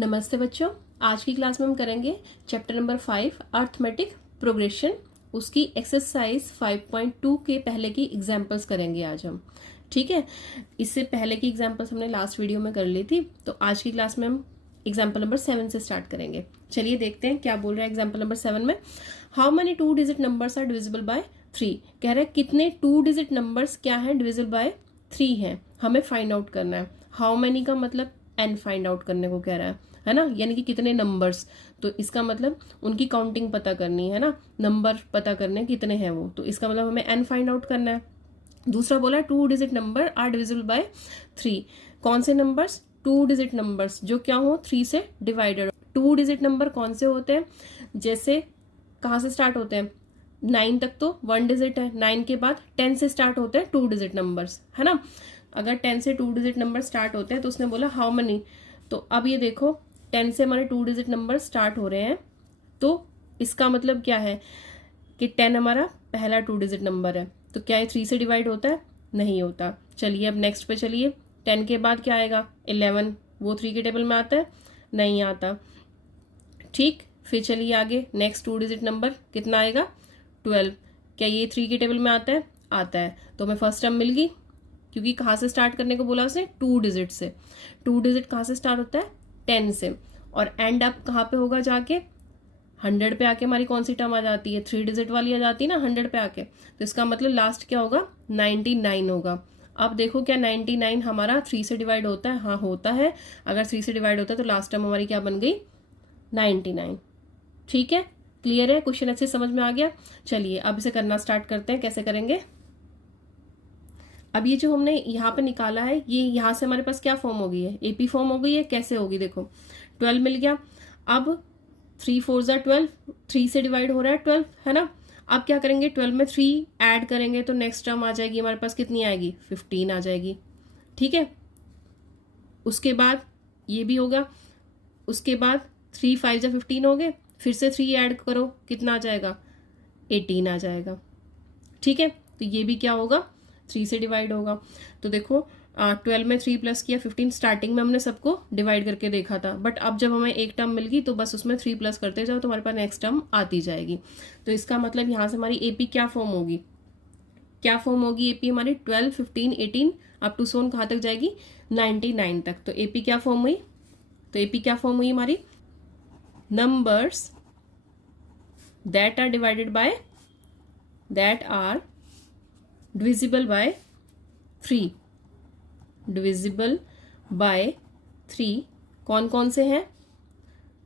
नमस्ते बच्चों, आज की क्लास में हम करेंगे चैप्टर नंबर 5 अर्थमेटिक प्रोग्रेशन। उसकी एक्सरसाइज 5.2 के पहले की एग्जांपल्स करेंगे आज हम। ठीक है, इससे पहले की एग्जांपल्स हमने लास्ट वीडियो में कर ली थी, तो आज की क्लास में हम एग्जाम्पल नंबर 7 से स्टार्ट करेंगे। चलिए देखते हैं क्या बोल रहा है एग्जाम्पल नंबर 7 में। How many 2 digit numbers are divisible by 3। कह रहे हैं कितने 2 डिजिट नंबर्स क्या है डिविजिबल बाय 3 है, हमें फाइंड आउट करना है। हाउ मेनी का मतलब एन फाइंड आउट करने को कह रहा है ना, यानी कि कितने नंबर्स, तो इसका मतलब उनकी काउंटिंग पता करनी है ना, नंबर पता करने कितने हैं वो, तो इसका मतलब हमें एन फाइंड आउट करना है। दूसरा बोला 2 digit number are divisible by 3। कौन से नंबर्स? 2 डिजिट नंबर्स जो क्या हो 3 से डिवाइडेड। 2 डिजिट नंबर कौन से होते हैं? जैसे कहाँ से स्टार्ट होते हैं? 9 तक तो 1 डिजिट है, 9 के बाद 10 से स्टार्ट होते हैं 2 डिजिट नंबर्स, है ना। अगर 10 से 2 डिजिट नंबर स्टार्ट होते हैं तो उसने बोला हाउ मनी, तो अब ये देखो 10 से हमारे 2 डिजिट नंबर स्टार्ट हो रहे हैं, तो इसका मतलब क्या है कि 10 हमारा पहला 2 डिजिट नंबर है, तो क्या ये 3 से डिवाइड होता है? नहीं होता। चलिए अब नेक्स्ट पे चलिए, 10 के बाद क्या आएगा? 11, वो 3 के टेबल में आता है? नहीं आता। ठीक, फिर चलिए आगे, नेक्स्ट 2 डिजिट नंबर कितना आएगा? 12। क्या ये 3 के टेबल में आता है? आता है। तो हमें फर्स्ट टर्म मिल गई, क्योंकि कहाँ से स्टार्ट करने को बोला उसने? 2 डिजिट से। 2 डिजिट कहाँ से स्टार्ट होता है? 10 से। और एंड अप कहाँ पे होगा जाके? 100 पे आके हमारी कौन सी टर्म आ जाती है? 3 डिजिट वाली आ जाती है ना 100 पे आके, तो इसका मतलब लास्ट क्या होगा? 99 होगा। अब देखो क्या 99 हमारा 3 से डिवाइड होता है? हाँ होता है। अगर 3 से डिवाइड होता है तो लास्ट टर्म हमारी क्या बन गई? 99। ठीक है, क्लियर है? क्वेश्चन अच्छे समझ में आ गया। चलिए अब इसे करना स्टार्ट करते हैं। कैसे करेंगे? अब ये जो हमने यहाँ पे निकाला है, ये यहाँ से हमारे पास क्या फॉर्म हो गई है? एपी फॉर्म हो गई है। कैसे होगी? देखो 12 मिल गया। अब 3 4 ज़ा 12, 3 से डिवाइड हो रहा है 12, है ना। अब क्या करेंगे? 12 में 3 ऐड करेंगे तो नेक्स्ट टर्म आ जाएगी हमारे पास, कितनी आएगी? 15 आ जाएगी। ठीक है, उसके बाद ये भी होगा। उसके बाद 3 5 ज़ा 15 हो गए, फिर से 3 ऐड करो, कितना आ जाएगा? 18 आ जाएगा। ठीक है, तो ये भी क्या होगा? 3 से डिवाइड होगा। तो देखो 12 में 3 प्लस किया 15, स्टार्टिंग में हमने सबको डिवाइड करके देखा था, बट अब जब हमें एक टर्म मिल गई तो बस उसमें 3 प्लस करते जाओ तो हमारे पास नेक्स्ट टर्म आती जाएगी। तो इसका मतलब यहाँ से हमारी एपी क्या फॉर्म होगी? क्या फॉर्म होगी एपी हमारी? 12 15 18 अप टू सोन कहाँ तक जाएगी? 99 तक। तो एपी क्या फॉर्म हुई? तो एपी क्या फॉर्म हुई हमारी? Numbers that are divided by that are divisible by 3। divisible by 3 कौन कौन से हैं?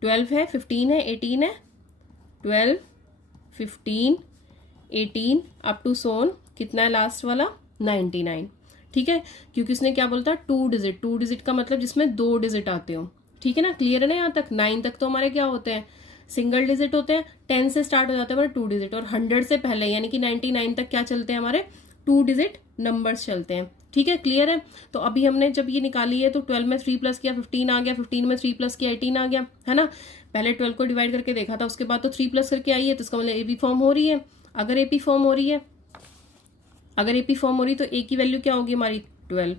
12 है, 15 है, 18 है। 12 15 18 अप टू सोन कितना है लास्ट वाला? 99। ठीक है, क्योंकि उसने क्या बोलता है? 2 डिजिट। 2 डिजिट का मतलब जिसमें 2 डिजिट आते हो। ठीक है ना, क्लियर है ना यहाँ तक? 9 तक तो हमारे क्या होते हैं? सिंगल डिजिट होते हैं। 10 से स्टार्ट हो जाते हैं हमारे 2 डिजिट, और 100 से पहले यानी कि 99 तक क्या चलते हैं हमारे? 2 डिजिट नंबर्स चलते हैं। ठीक है, क्लियर है? तो अभी हमने जब ये निकाली है तो 12 में 3 प्लस किया 15 आ गया, 15 में 3 प्लस किया 18 आ गया, है ना। पहले 12 को डिवाइड करके देखा था, उसके बाद तो 3 प्लस करके आई है, तो इसका मतलब एपी फॉर्म हो रही है। अगर एपी फॉर्म हो रही है, अगर एपी फॉर्म हो रही तो ए की वैल्यू क्या होगी हमारी? 12।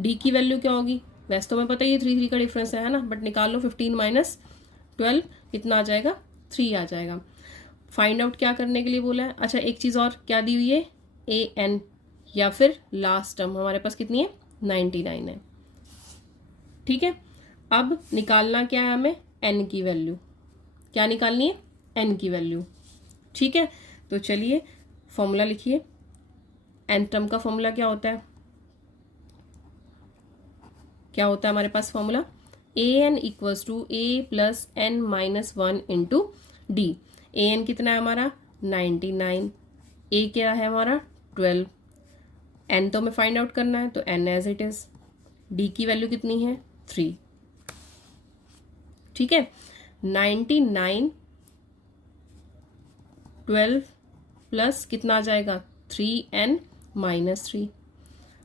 डी की वैल्यू क्या होगी? वैसे तो हमें पता ही है 3 3 का डिफरेंस है ना, बट निकाल लो। 15 माइनस 12 कितना आ जाएगा? 3 आ जाएगा। फाइंड आउट क्या करने के लिए बोला है? अच्छा एक चीज और क्या दी हुई है? ए एन, या फिर लास्ट टर्म हमारे पास कितनी है? 99 है। ठीक है, अब निकालना क्या है हमें? एन की वैल्यू। क्या निकालनी है? एन की वैल्यू। ठीक है, तो चलिए फॉर्मूला लिखिए। एन टर्म का फॉर्मूला क्या होता है? क्या होता है हमारे पास formula? A N equals to A plus N minus 1 into D. A N कितना है हमारा? 99। ए क्या है हमारा? 12। एन तो हमें फाइंड आउट करना है, तो n as it is. D की वैल्यू कितनी है? 3। ठीक है, 99 12 प्लस कितना आ जाएगा? 3n minus 3।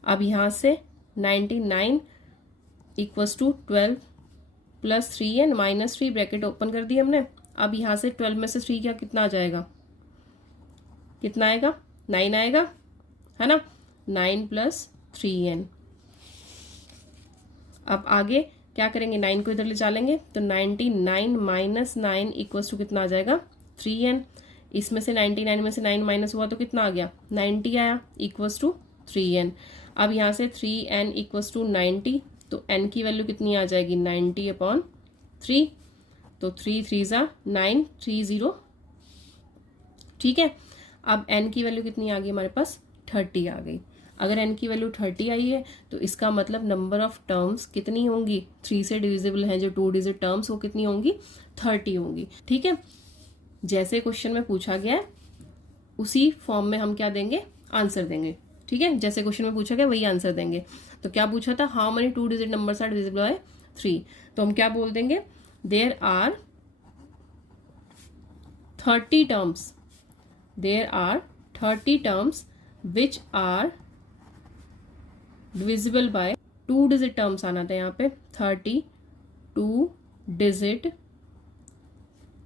अब यहाँ से 99 equals to 12 plus 3n minus 3, bracket open कर दी हमने। अब यहाँ से 12 में से 3 क्या कितना आ जाएगा? कितना आएगा? 9 आएगा, है ना। 9 प्लस 3n। अब आगे क्या करेंगे, 9 को इधर ले चलेंगे तो 99 माइनस 9 इक्वल्स टू कितना आ जाएगा 3n। इसमें से 99 में से 9 माइनस हुआ तो कितना आ गया 90 आया इक्वल्स टू 3n। अब यहाँ से 3n इक्वल्स टू 90, तो n की वैल्यू कितनी आ जाएगी 90/3, तो 3 3 ज़ा 9 30। ठीक है, अब n की वैल्यू कितनी आ गई हमारे पास 30 आ गई। अगर n की वैल्यू 30 आई है तो इसका मतलब नंबर ऑफ टर्म्स कितनी होंगी, 3 से डिविजिबल है जो 2 डिजिट टर्म्स वो कितनी होंगी 30 होंगी। ठीक है, जैसे क्वेश्चन में पूछा गया है उसी फॉर्म में हम क्या देंगे, आंसर देंगे। ठीक है, जैसे क्वेश्चन में पूछा गया वही आंसर देंगे। तो क्या पूछा था, how many 2 digit numbers are divisible by 3, तो हम क्या बोल देंगे, there are 30 terms, there are 30 terms which are divisible by 2 digit terms आना था यहाँ पे, 32 digit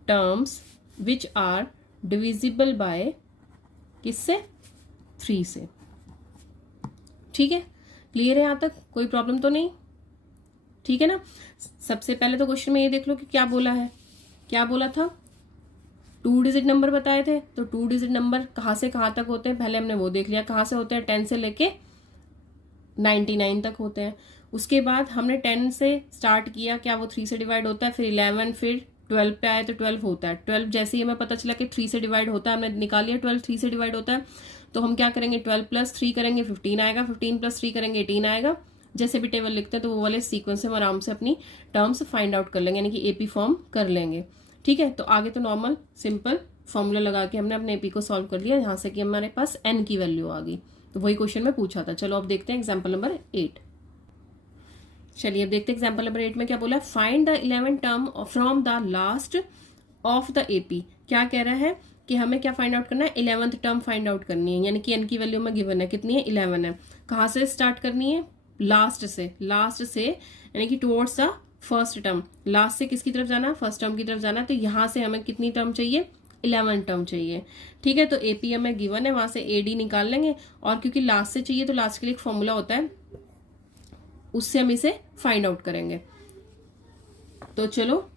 terms which are divisible by किससे 3 से। ठीक है, क्लियर है यहाँ तक, कोई प्रॉब्लम तो नहीं। ठीक है ना, सबसे पहले तो क्वेश्चन में ये देख लो कि क्या बोला है, क्या बोला था 2 डिजिट नंबर बताए थे, तो 2 डिजिट नंबर कहाँ से कहाँ तक होते हैं पहले हमने वो देख लिया, कहाँ से होते हैं 10 से लेके 99 तक होते हैं। उसके बाद हमने 10 से स्टार्ट किया, क्या वो 3 से डिवाइड होता है, फिर 11, फिर 12 पे आए तो 12 होता है। 12 जैसे ही हमें पता चला कि 3 से डिवाइड होता है, हमने निकाल लिया 12 3 से डिवाइड होता है, तो हम क्या करेंगे 12 प्लस 3 करेंगे 15 आएगा, 15 प्लस 3 करेंगे 18 आएगा। जैसे भी टेबल लिखते हैं तो वो वाले सीक्वेंस से हम आराम से अपनी टर्म्स फाइंड आउट कर लेंगे, यानी कि एपी फॉर्म कर लेंगे। ठीक है, तो आगे तो नॉर्मल सिंपल फॉर्मूला लगा के हमने अपने एपी को सॉल्व कर लिया, यहाँ से कि हमारे पास n की वैल्यू आ गई। तो वही क्वेश्चन में पूछा था। चलो अब देखते हैं एग्जाम्पल नंबर 8। चलिए अब देखते हैं एग्जाम्पल नंबर 8 में क्या बोला, find the 11 term from the last of the AP. क्या कह रहा है कि हमें क्या फाइंड आउट करना है, 11th टर्म फाइंड आउट करनी है, यानी कि n की वैल्यू में गिवन है कितनी है 11 है। कहाँ से स्टार्ट करनी है, लास्ट से, लास्ट से यानी कि towards the first term, last से किसकी तरफ जाना है, फर्स्ट टर्म की तरफ जाना है। तो यहाँ से हमें कितनी टर्म चाहिए 11 टर्म चाहिए। ठीक है, तो एपी हमें गिवन है, वहां से एडी निकाल लेंगे, और क्योंकि लास्ट से चाहिए तो लास्ट के लिए एक फॉर्मूला होता है, उससे हम इसे फाइंड आउट करेंगे। तो चलो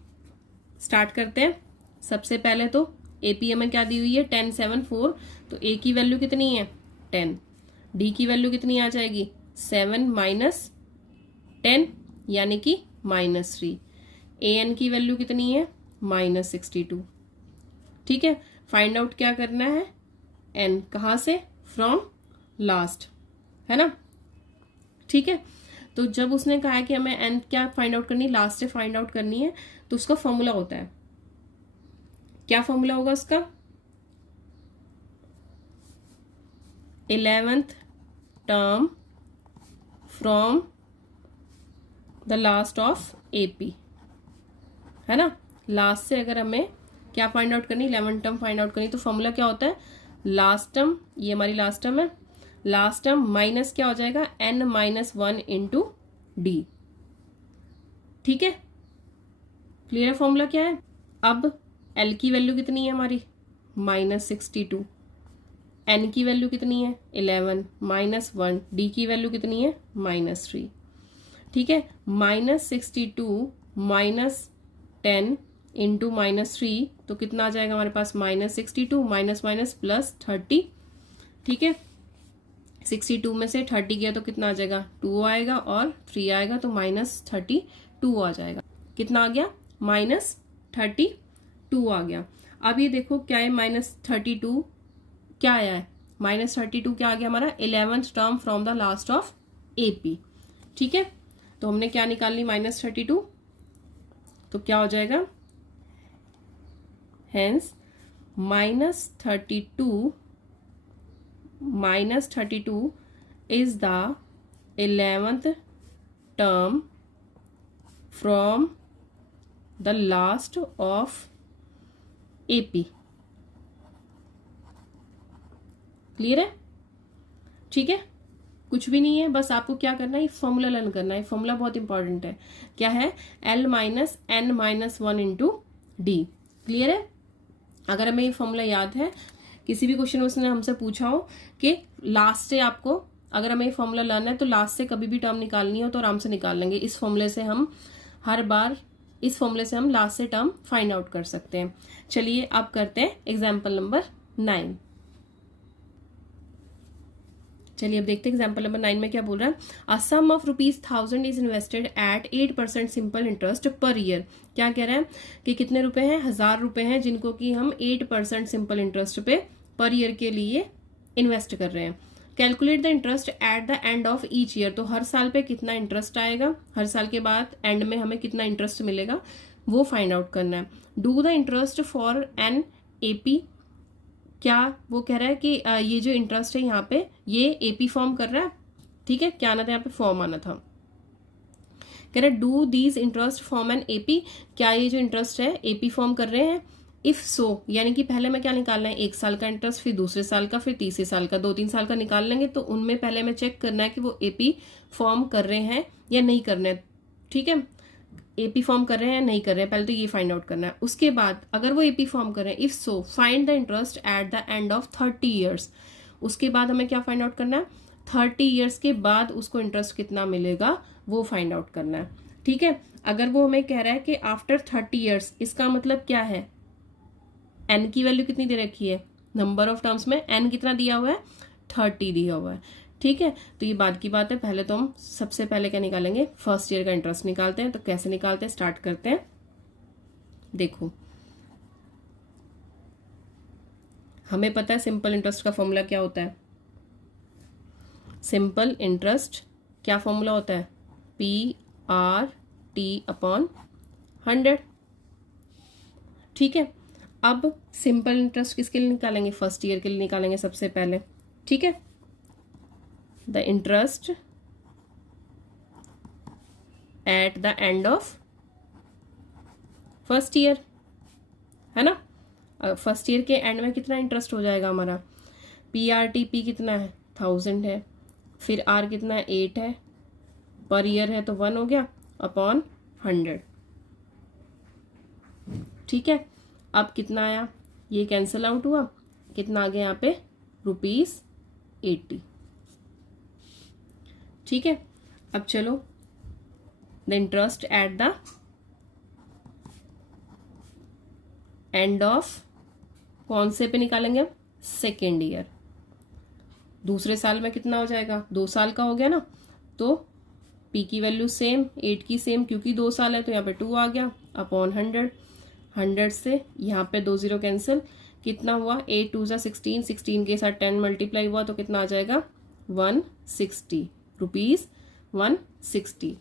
स्टार्ट करते हैं। सबसे पहले तो एपी में क्या दी हुई है 10 7 4, तो ए की वैल्यू कितनी है 10, डी की वैल्यू कितनी आ जाएगी 7 माइनस 10 यानी कि -3, ए एन की वैल्यू कितनी है -62। ठीक है, फाइंड आउट क्या करना है एन, कहाँ से, फ्रॉम लास्ट, है ना। ठीक है, तो जब उसने कहा है कि हमें एन क्या फाइंड आउट करनी है, लास्ट से फाइंड आउट करनी है, तो उसका फॉर्मूला होता है, क्या फॉर्मूला होगा उसका, 11th term from the last of AP, है ना। लास्ट से अगर हमें क्या फाइंड आउट करनी, 11 टर्म फाइंड आउट करनी, तो फॉर्मूला क्या होता है, लास्ट टर्म, ये हमारी लास्ट टर्म है, लास्ट टर्म माइनस क्या हो जाएगा n-1 इंटू डी। ठीक है, क्लियर है फॉर्मूला क्या है। अब l की वैल्यू कितनी है हमारी -62, n की वैल्यू कितनी है 11 -1, d की वैल्यू कितनी है -3। ठीक है, -62 -10 इंटू -3, तो कितना आ जाएगा हमारे पास -62 माइनस माइनस प्लस 30। ठीक है, 62 में से 30 गया तो कितना आ जाएगा 2 आएगा, और 3 आएगा तो -32 आ जाएगा। कितना आ गया -32 आ गया। अब ये देखो क्या है -32 क्या आया है, -32 क्या आ गया हमारा 11th term from the last of AP. ठीक है, तो हमने क्या निकाल ली -32, तो क्या हो जाएगा, hence -32 is the 11th term from the last of AP। Clear है। ठीक है, कुछ भी नहीं है, बस आपको क्या करना है, फॉर्मूला लर्न करना है। फॉर्मूला बहुत इंपॉर्टेंट है, क्या है L minus n minus 1 into D. Clear है, अगर हमें ये फॉर्मूला याद है, किसी भी क्वेश्चन में उसने हमसे पूछा हो कि लास्ट से आपको, अगर हमें ये फॉर्मूला लर्न है तो लास्ट से कभी भी टर्म निकालनी हो तो आराम से निकाल लेंगे। इस फॉर्मूले से हम हर बार इस फॉर्मूले से हम लास्ट से टर्म फाइंड आउट कर सकते हैं। चलिए अब करते हैं एग्जाम्पल नंबर 9। चलिए अब देखते हैं एग्जाम्पल नंबर 9 में क्या बोल रहा है। A sum of ₹1000 is invested at 8% simple interest per year. क्या कह रहा है कि कितने रुपए हैं, 1000 रुपए हैं, जिनको कि हम 8% सिंपल इंटरेस्ट पे पर ईयर के लिए इन्वेस्ट कर रहे हैं। Calculate the interest at the end of each year. तो हर साल पे कितना इंटरेस्ट आएगा, हर साल के बाद एंड में हमें कितना इंटरेस्ट मिलेगा वो फाइंड आउट करना है। Do the interest for an AP. क्या वो कह रहा है कि ये जो इंटरेस्ट है यहाँ पे ये एपी फॉर्म कर रहा है, ठीक है। क्या आना था यहाँ पे, फॉर्म आना था। कह रहा है do these interest form an AP. क्या ये जो इंटरेस्ट है एपी फॉर्म कर रहे हैं। इफ सो यानी कि पहले हमें क्या निकालना है, 1 साल का इंटरेस्ट, फिर दूसरे साल का, फिर तीसरे साल का, 2-3 साल का निकाल लेंगे। तो उनमें पहले हमें चेक करना है कि वो एपी फॉर्म कर रहे हैं या नहीं कर रहे हैं, ठीक है। एपी फॉर्म कर रहे हैं या नहीं कर रहे हैं, पहले तो ये फाइंड आउट करना है। उसके बाद अगर वो एपी फॉर्म कर रहे हैं, if so find the interest at the end of 30 years. उसके बाद हमें क्या फाइंड आउट करना है, 30 ईयर्स के बाद उसको इंटरेस्ट कितना मिलेगा वो फाइंड आउट करना है, ठीक है। अगर वो हमें कह रहा है कि आफ्टर 30 ईयर्स, इसका मतलब क्या है, एन की वैल्यू कितनी दे रखी है, नंबर ऑफ टर्म्स में एन कितना दिया हुआ है, 30 दिया हुआ है, ठीक है। तो ये बाद की बात है, पहले तो हम सबसे पहले क्या निकालेंगे, फर्स्ट ईयर का इंटरेस्ट निकालते हैं। तो कैसे निकालते हैं, स्टार्ट करते हैं। देखो हमें पता है सिंपल इंटरेस्ट का फॉर्मूला क्या होता है। सिंपल इंटरेस्ट क्या फॉर्मूला होता है, PRT/100, ठीक है। अब सिंपल इंटरेस्ट किसके लिए निकालेंगे, फर्स्ट ईयर के लिए निकालेंगे सबसे पहले, ठीक है। The interest at the end of first year, है ना। फर्स्ट ईयर के एंड में कितना इंटरेस्ट हो जाएगा हमारा, PRTP कितना है, 1000 है, फिर R कितना है, 8 है, पर ईयर है तो 1 हो गया अपॉन 100, ठीक है। अब कितना आया, ये कैंसिल आउट हुआ, कितना आ गया यहाँ पे, ₹80, ठीक है। अब चलो the interest at the end of, कौन से पे निकालेंगे हम, सेकेंड ईयर। दूसरे साल में कितना हो जाएगा, 2 साल का हो गया ना, तो P की वैल्यू सेम, 8 की सेम, क्योंकि 2 साल है तो यहाँ पे 2 आ गया अपॉन 100। 100 से यहाँ पे 2 0 कैंसिल, कितना हुआ, 8 2 16, 16 के साथ 10 मल्टीप्लाई हुआ तो कितना आ जाएगा, 160 रुपीज, 160।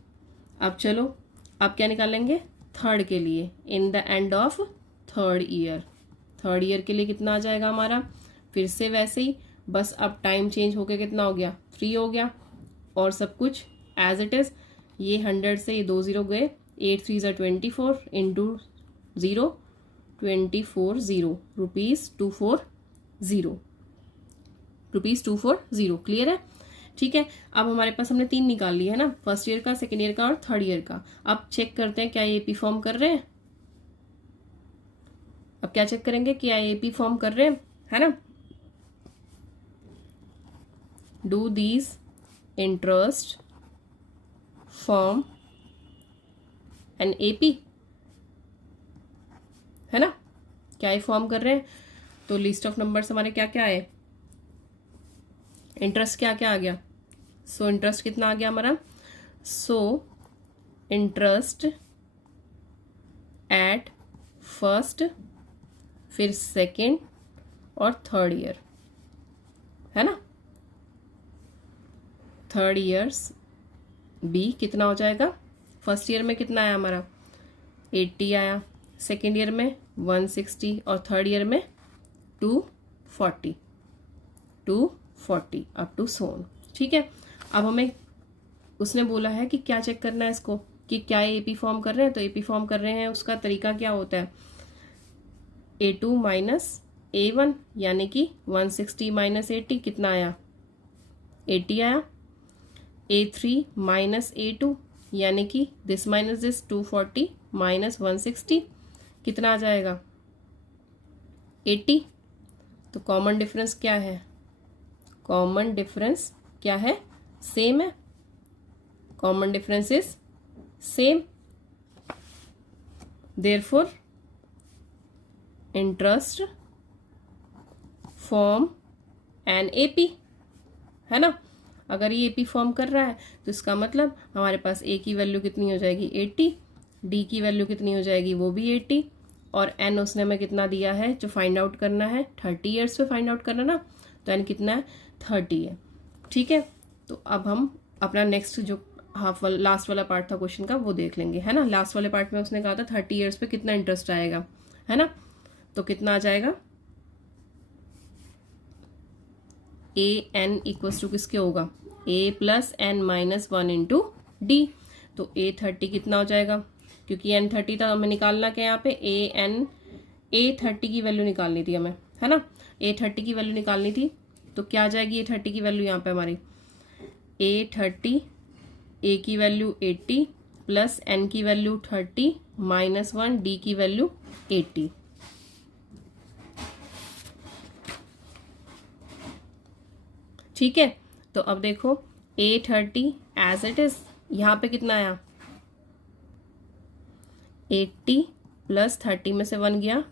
अब चलो अब क्या निकालेंगे, थर्ड के लिए, in the end of third year. Third year के लिए कितना आ जाएगा हमारा, फिर से वैसे ही, बस अब टाइम चेंज होके कितना हो गया, 3 हो गया, और सब कुछ एज इट इज। ये 100 से ये 2 0 गए, 8 3 24 इंटू 0, 240 रुपीज 240, रुपीज 240, क्लियर है, ठीक है। अब हमारे पास हमने 3 निकाल लिया है ना, फर्स्ट ईयर का, सेकेंड ईयर का और थर्ड ईयर का। अब चेक करते हैं क्या ये एपी फॉर्म कर रहे हैं। अब क्या चेक करेंगे, क्या ये एपी फॉर्म कर रहे हैं, है ना। Do these interest form an AP, है ना, क्या ये फॉर्म कर रहे हैं। तो लिस्ट ऑफ नंबर्स हमारे क्या क्या है, इंटरेस्ट क्या क्या आ गया, सो इंटरेस्ट कितना आ गया हमारा, सो इंटरेस्ट एट फर्स्ट, फिर सेकेंड और थर्ड ईयर, है ना। थर्ड ईयर्स बी कितना हो जाएगा, फर्स्ट ईयर में कितना आया हमारा, 80 आया, सेकेंड ईयर में 160 और थर्ड ईयर में 240 अप टू सोन, ठीक है। अब हमें उसने बोला है कि क्या चेक करना है इसको, कि क्या ये एपी फॉर्म कर रहे हैं। तो एपी फॉर्म कर रहे हैं, उसका तरीका क्या होता है, A2 माइनस A1, यानी कि 160 माइनस 80 कितना आया, 80 आया। A3 माइनस A2, यानी कि दिस माइनस दिस, 240 माइनस 160 कितना आ जाएगा, 80। तो कॉमन डिफरेंस क्या है, कॉमन डिफरेंस क्या है, सेम है, common difference is same, therefore interest form an AP, है ना। अगर ये एपी फॉर्म कर रहा है तो इसका मतलब हमारे पास ए की वैल्यू कितनी हो जाएगी 80, डी की वैल्यू कितनी हो जाएगी वो भी 80, और एन उसने हमें कितना दिया है जो फाइंड आउट करना है 30 ईयर्स पे फाइंड आउट करना ना, तो एन कितना है 30 है। ठीक है, तो अब हम अपना नेक्स्ट जो लास्ट वाला पार्ट था क्वेश्चन का वो देख लेंगे, है ना। लास्ट वाले पार्ट में उसने कहा था 30 ईयर्स पे कितना इंटरेस्ट आएगा, है ना। तो कितना आ जाएगा, ए एन इक्वल्स टू किसके होगा, A plus N minus 1 into D. तो ए 30 कितना हो जाएगा, क्योंकि एन 30 था हमें निकालना क्या यहाँ पे, ए 30 की वैल्यू निकालनी थी हमें, है ना। ए 30 की वैल्यू निकालनी थी, तो क्या आ जाएगी ए 30 की वैल्यू यहाँ पे हमारी, ए 30, ए की वैल्यू 80 प्लस एन की वैल्यू 30 माइनस 1, डी की वैल्यू 80। ठीक है, तो अब देखो A30 एज इट इज, यहाँ पे कितना आया 80 प्लस 30 में से 1 गया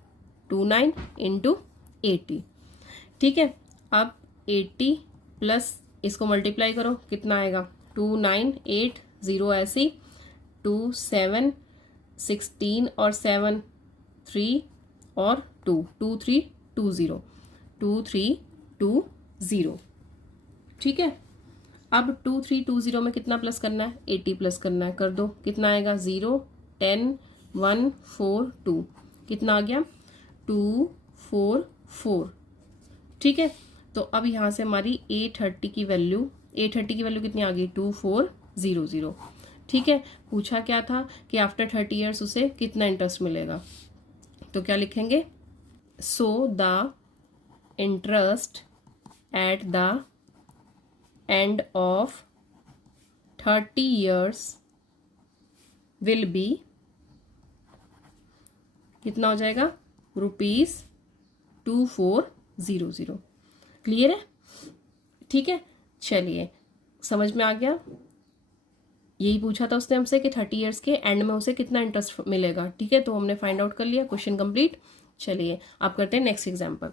29 इंटू 80। ठीक है, अब 80 प्लस इसको मल्टीप्लाई करो कितना आएगा 2980 ऐसी 2 7 16 और 7 3 और 2 2320 2320। ठीक है, अब 2320 में कितना प्लस करना है 80 प्लस करना है, कर दो कितना आएगा 0 10 1 4 2, कितना आ गया 244। ठीक है, तो अब यहाँ से हमारी A30 की वैल्यू कितनी आ गई 2400। ठीक है, पूछा क्या था कि आफ्टर 30 ईयर्स उसे कितना इंटरेस्ट मिलेगा, तो क्या लिखेंगे, so the interest at the end of 30 years will be, कितना हो जाएगा ₹2400। क्लियर है, ठीक है। चलिए, समझ में आ गया, यही पूछा था उसने हमसे कि 30 ईयर्स के एंड में उसे कितना इंटरेस्ट मिलेगा। ठीक है, तो हमने फाइंड आउट कर लिया, क्वेश्चन कंप्लीट। चलिए अब करते हैं नेक्स्ट एग्जाम्पल।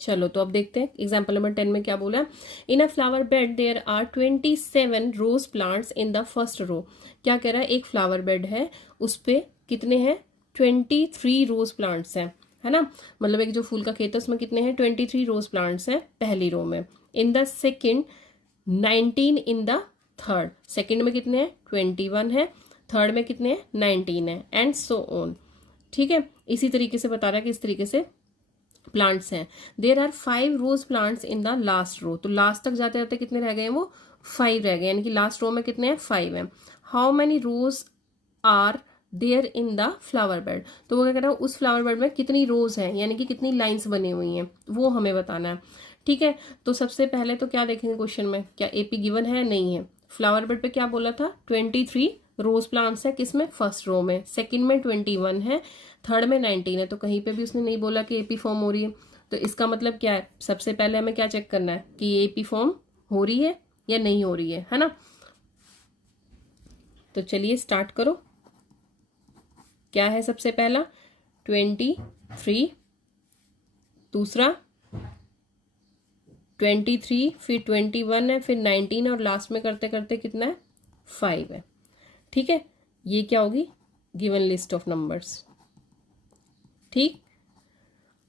चलो, तो अब देखते हैं एग्जाम्पल नंबर 10 में क्या बोला। In a flower bed there are 27 rose plants in the first row. क्या कह रहा है, एक फ्लावर बेड है, उस पे कितने हैं 23 रोज प्लांट्स हैं, है ना। मतलब एक जो फूल का खेत है उसमें कितने हैं 23 रोज प्लांट्स हैं पहली रो में। In the second 19 in the third, second में कितने हैं 21 है, थर्ड में कितने हैं 19 है, एंड सो ऑन। ठीक है, इसी तरीके से बता रहा है कि इस तरीके से प्लांट्स हैं। There are 5 rose plants in the last row, तो लास्ट तक जाते जाते कितने रह गए हैं वो 5 रह गए, यानी कि लास्ट रो में कितने हैं 5 हैं। How many rows are there in the flower bed, तो वो क्या कह रहा है उस फ्लावर बेड में कितनी रोज हैं, यानी कि कितनी लाइंस बनी हुई हैं वो हमें बताना है। ठीक है, तो सबसे पहले तो क्या देखेंगे क्वेश्चन में, क्या एपी गिवन है, नहीं है। फ्लावर बेड पे क्या बोला था 23 रोज प्लांट्स है, किसमें फर्स्ट रो में, सेकंड में 21 है, थर्ड में 19 है, तो कहीं पे भी उसने नहीं बोला कि एपी फॉर्म हो रही है। तो इसका मतलब क्या है, सबसे पहले हमें क्या चेक करना है कि ये एपी फॉर्म हो रही है या नहीं हो रही है ना। तो चलिए स्टार्ट करो, क्या है सबसे पहला 23, दूसरा 23, फिर 21 है, फिर 19 और लास्ट में करते करते कितना है 5 है। ठीक है, ये क्या होगी गिवन लिस्ट ऑफ नंबर्स। ठीक,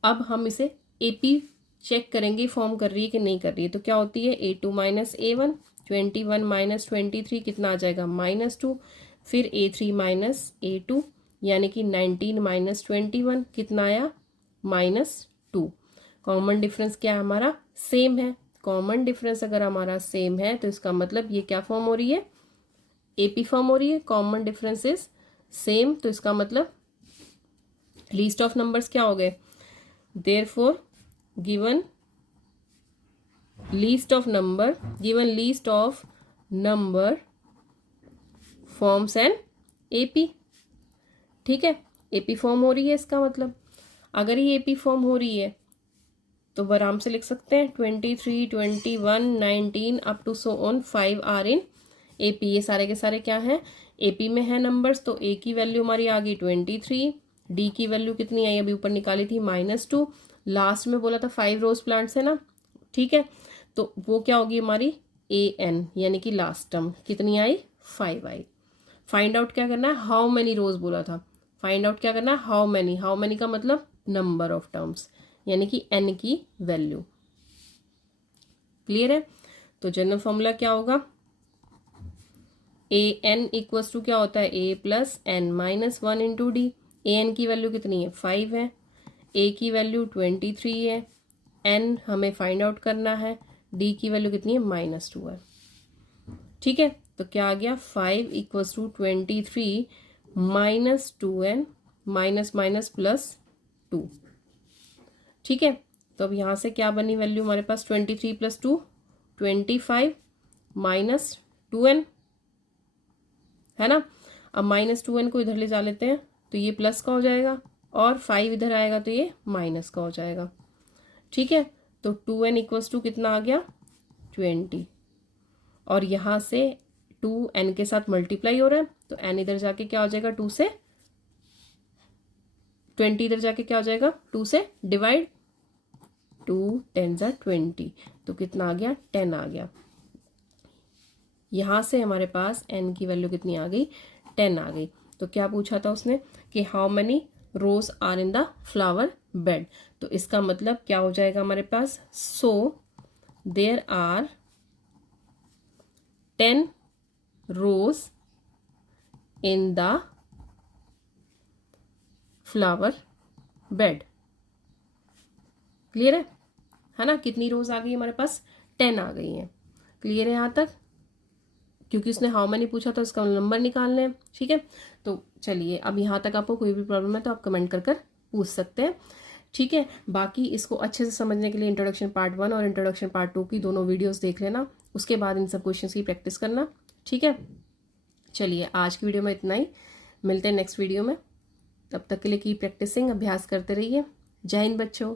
अब हम इसे एपी चेक करेंगे फॉर्म कर रही है कि नहीं कर रही है। तो क्या होती है A2 माइनस A1, 21 माइनस 23 कितना आ जाएगा -2, फिर A3 माइनस A2 यानी कि 19 माइनस 21 कितना आया -2। कॉमन डिफरेंस क्या है हमारा सेम है, कॉमन डिफरेंस अगर हमारा सेम है तो इसका मतलब ये क्या फॉर्म हो रही है एपी फॉर्म हो रही है। कॉमन डिफरेंस इज सेम, तो इसका मतलब लीस्ट ऑफ नंबर्स क्या हो गए, therefore given least of number forms an AP. ठीक है, एपी फॉर्म हो रही है, इसका मतलब अगर ये एपी फॉर्म हो रही है तो आराम से लिख सकते हैं 23, 21, 19 up to so on 5 are in AP. ये सारे के सारे क्या हैं एपी में है नंबर्स, तो ए की वैल्यू हमारी आ गई 23, डी की वैल्यू कितनी आई अभी ऊपर निकाली थी -2, लास्ट में बोला था 5 रोज प्लांट्स है ना, ठीक है, तो वो क्या होगी हमारी AN यानी कि लास्ट टर्म कितनी आई 5 आई। फाइंड आउट क्या करना है, हाउ मेनी रोज बोला था, फाइंड आउट क्या करना है हाउ मेनी का मतलब नंबर ऑफ टर्म्स यानी कि n की वैल्यू। क्लियर है, तो जनरल फॉर्मूला क्या होगा, AN इक्वल्स टू क्या होता है A plus N minus 1 into D. AN की वैल्यू कितनी है 5 है, A की वैल्यू 23 है, N हमें फाइंड आउट करना है, D की वैल्यू कितनी है -2 है। ठीक है, तो क्या आ गया 5 equals to 23 minus 2n minus minus plus 2। ठीक है, तो अब यहाँ से क्या बनी वैल्यू हमारे पास 23 प्लस 2 25 माइनस 2n है ना। अब -2n को इधर ले जा लेते हैं तो ये प्लस का हो जाएगा और 5 इधर आएगा तो ये माइनस का हो जाएगा। ठीक है, तो 2n इक्वल्स टू कितना आ गया 20 और यहाँ से 2n के साथ मल्टीप्लाई हो रहा है तो n इधर जाके क्या हो जाएगा 2 से 20 इधर जाके क्या हो जाएगा 2 से डिवाइड, 2 10 20 तो कितना आ गया 10 आ गया। यहाँ से हमारे पास n की वैल्यू कितनी आ गई 10 आ गई। तो क्या पूछा था उसने कि how many rose are in the flower bed, तो इसका मतलब क्या हो जाएगा हमारे पास, so there are 10 rose in the flower bed. Clear है ना, कितनी रोज आ गई हमारे पास 10 आ गई हैं। क्लियर है यहाँ तक, क्योंकि उसने हाउ मैनी पूछा था उसका नंबर निकालने हैं। ठीक है, तो चलिए अब यहाँ तक आपको कोई भी प्रॉब्लम है तो आप कमेंट कर पूछ सकते हैं। ठीक है, बाकी इसको अच्छे से समझने के लिए इंट्रोडक्शन पार्ट 1 और इंट्रोडक्शन पार्ट 2 की दोनों वीडियोस देख लेना, उसके बाद इन सब क्वेश्चंस की प्रैक्टिस करना। ठीक है, चलिए आज की वीडियो में इतना ही, मिलते हैं नेक्स्ट वीडियो में, तब तक के लिए की प्रैक्टिसिंग अभ्यास करते रहिए। जय हिंद बच्चों।